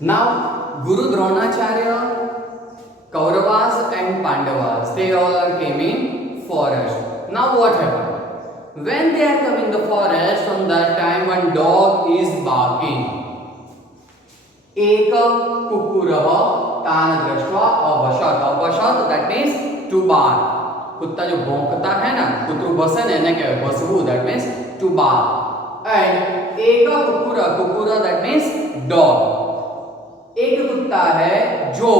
Now, Guru Dronacharya, Kauravas and Pandavas, they all came in forest. Now what happened? When they are coming in the forest, from that time one dog is barking. एक कुकुरः तान दृष्ट्वा अवशत. अवशत that means to bark. कुत्ता जो भौंकता है ना, कुतरू बसन है ना, क्या बसवू, that means to bark. And एक कुकुरा that means dog. एक कुत्ता है जो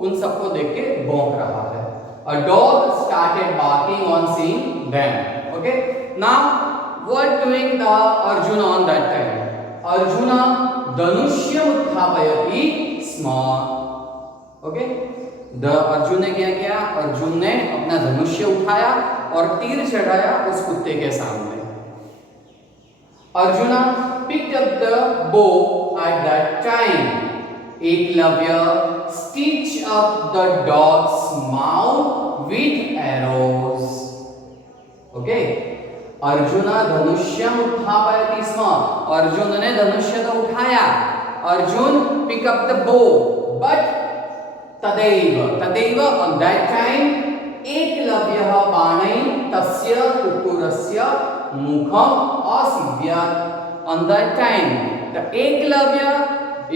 उन सबको देख के भौंक रहा है. A dog started barking on seeing them. Okay. Now, what doing the Arjuna on that time? Arjuna धनुष्यम उत्थापयति स्म. ओके. द अर्जुन ने क्या किया? अर्जुन ने अपना धनुष्य उठाया और तीर चढ़ाया उस कुत्ते के सामने. Arjuna picked up the bow at that time. Eklavya stitched up the dog's mouth with arrows. Okay. Arjuna धनुष्यम उत्थापयति स्म. अर्जुन ने धनुष्य तो उठाया. Arjun pick up the bow, but तदैव on that time एकलव्यः बाणैः तस्य कुक्कुरस्य मुखम् असीव्यत्. On that time the Eklavya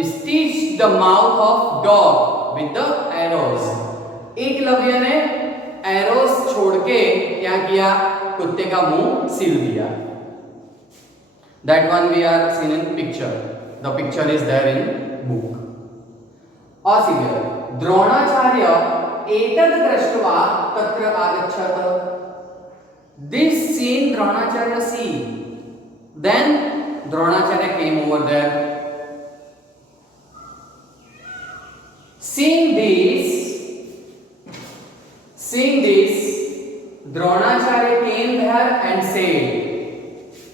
stitched the mouth of dog with the arrows. Eklavya ने arrows छोड़ के क्या किया? कुत्ते का मुंह सील दिया. That one we are seen in picture. The picture is there in book. असीव्यत्. Dronacharya एतद् दृष्ट्वा तत्र आगच्छत. This scene Dronacharya see. Then Dronacharya came over there. Seeing this, Dronacharya came there and said,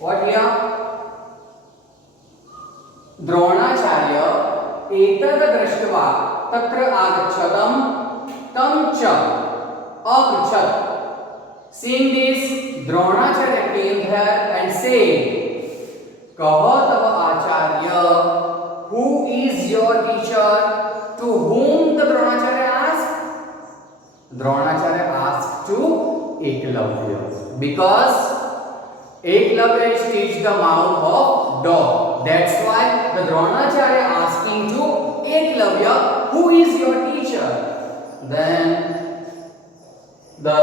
what here? Dronacharya एतद् दृष्ट्वा तत्र आगच्छतं तं च अपृच्छत्. Seeing this, Dronacharya came there and said, कः तव आचार्य? Who is your teacher? To whom the Dronacharya asked? Dronacharya asked to Eklavya, because Eklavya stitched the mouth of dog. That's why the Dronacharya asking to Eklavya, who is your teacher? Then the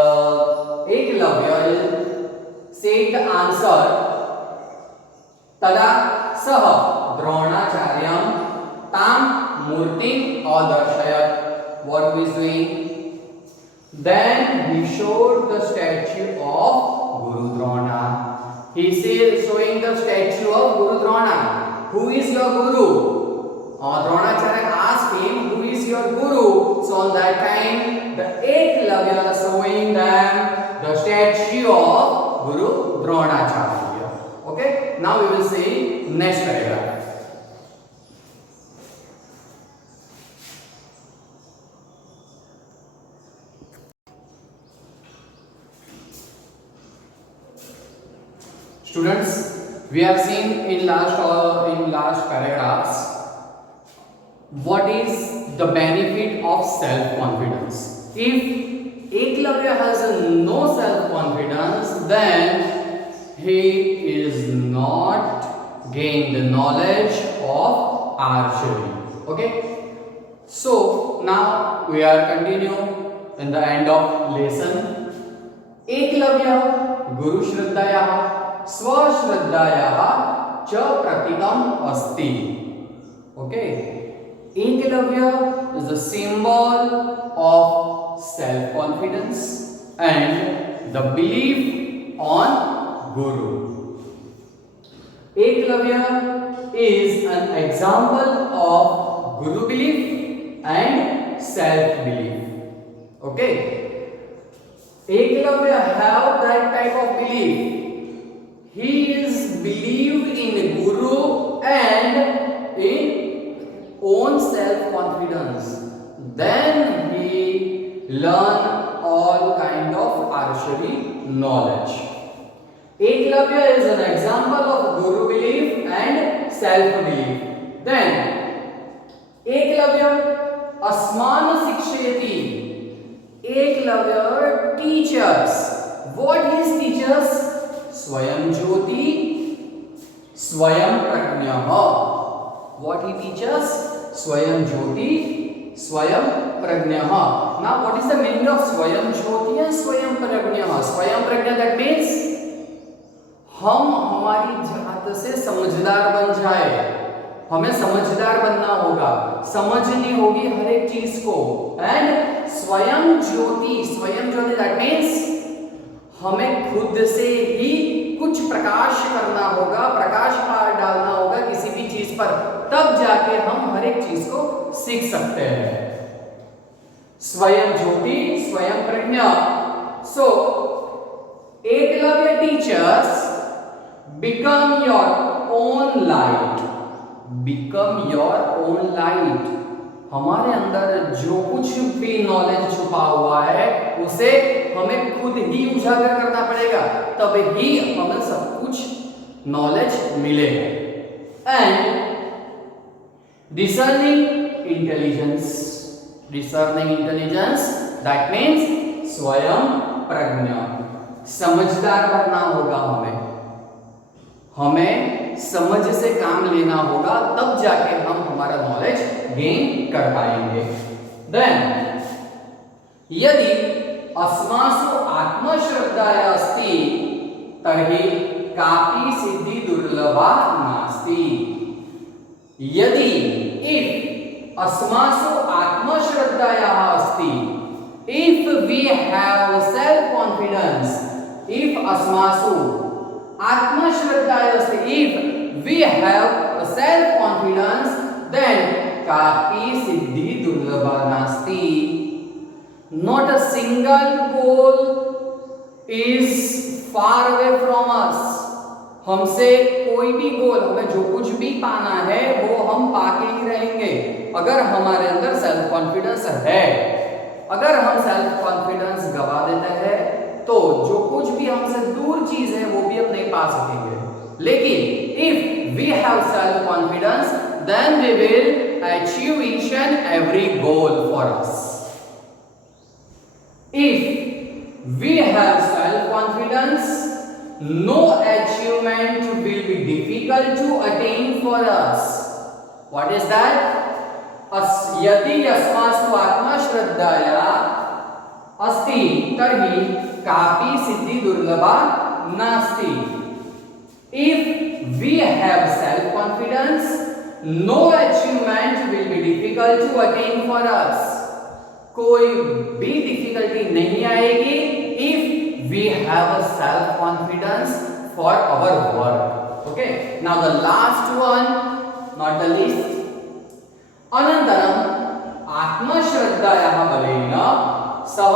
Eklavya said the answer, tada sah Dronacharyam tam murtim adarshayat. What he is doing? Then he showed the statue of Guru Drona. He is showing the statue of Guru Drona. Who is your Guru? Dronacharya asked him, who is your Guru? So on that time, the Eklavya showing them the statue of Guru Dronacharya. Okay. Now we will see next paragraph. Students, we have seen in last paragraphs what is the benefit of self-confidence. If Eklavya has no self-confidence, then he is not gained the knowledge of archery. Okay. So now we are continue in the end of lesson. Eklavya Guru Shraddhaya स्वश्रद्धायाः च प्रतीकम् अस्ति. Okay. Eklavya is the symbol of self-confidence and the belief on Guru. Eklavya is an example of Guru belief and self-belief. Okay. Eklavya have that type of belief. He is believed in Guru and in own self-confidence. Then he learn all kind of archery knowledge. Eklavya is an example of Guru belief and self-belief. Then Eklavya अस्मान शिक्षयति. Eklavya teaches. What his teachers? स्वयं ज्योति, स्वयं प्रज्ञः. What he teaches? स्वयं ज्योति, स्वयं प्रज्ञः. Now what is the meaning of स्वयं ज्योति and स्वयं प्रज्ञः? स्वयं प्रज्ञा that means हम हमारी जात से समझदार बन जाए. हमें समझदार बनना होगा, समझनी होगी हर एक चीज को. एंड स्वयं ज्योति दैट मीन्स हमें खुद से ही कुछ प्रकाश करना होगा, प्रकाश डालना होगा किसी भी चीज पर, तब जाके हम हर एक चीज को सीख सकते हैं. स्वयं ज्योति, स्वयं प्रज्ञा. So Eklavya teachers become your own light. Become your own light. हमारे अंदर जो कुछ भी नॉलेज छुपा हुआ है उसे हमें खुद ही उजागर करना पड़ेगा, तभी हमें सब कुछ नॉलेज मिलेगा. And discerning intelligence that means स्वयं प्रज्ञा. समझदार बनना होगा हमें समझ से काम लेना होगा, तब जाके हम हमारा नॉलेज गेन कर पाएंगे. देन यदि अस्मासु आत्मश्रद्धाया अस्ति तर्हि कापि सिद्धि दुर्लभा नास्ति. यदि इफ अस्मासु आत्मश्रद्धाया अस्ति, if we have self confidence, if अस्मासु आत्मश्रद्धाया अस्ति, if we have self confidence, then कापि सिद्धि दुर्लभा नास्ति. Not a single goal is far away from us. हमसे कोई भी गोल, हमें जो कुछ भी पाना है वो हम पाके ही रहेंगे अगर हमारे अंदर सेल्फ कॉन्फिडेंस है. अगर हम सेल्फ कॉन्फिडेंस गवा देते हैं तो जो कुछ भी हमसे दूर चीज है वो भी हम नहीं पा सकेंगे. लेकिन if we have self confidence then we will achieve each and every goal for us. If we have self-confidence, no achievement will be difficult to attain for us. What is that? यदि अस्मासु आत्मश्रद्धाया अस्ति तर्हि कापि सिद्धि दुर्लभा नास्ति. If we have self-confidence, no achievement will be difficult to attain for us. कोई भी difficulty नहीं आएगी if we have a self confidence for our work. Okay, now the last one, not the least. अनन्तरम आत्मश्रद्धायाः बलेन सः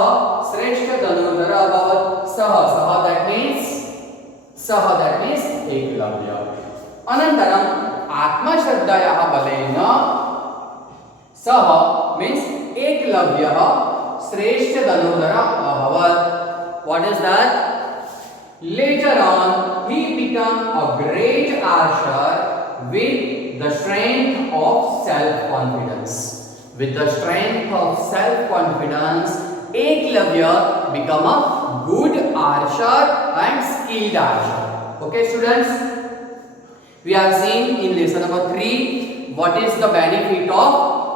श्रेष्ठ धनुर्धर अभवत्. सः that means एकलव्य. अनन्तरम आत्मश्रद्धायाः बलेन सः means एकलव्यः श्रेष्ठ धनुर्धर अभवत्. What is that? Later on he became a great archer with the strength of self confidence. With the strength of self confidence, Eklavya become a good archer and skilled archer. Okay students, we are seeing in lesson number 3 what is the benefit of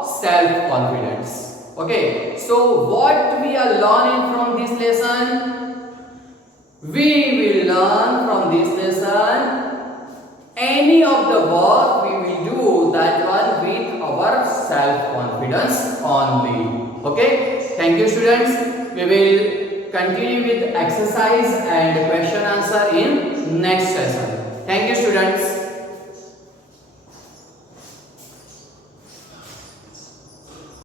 self confidence. Okay, so what we are learning from this lesson? We will learn from this lesson any of the work we will do that one with our self confidence only. Okay, thank you students. We will continue with exercise and question answer in next session. Thank you students.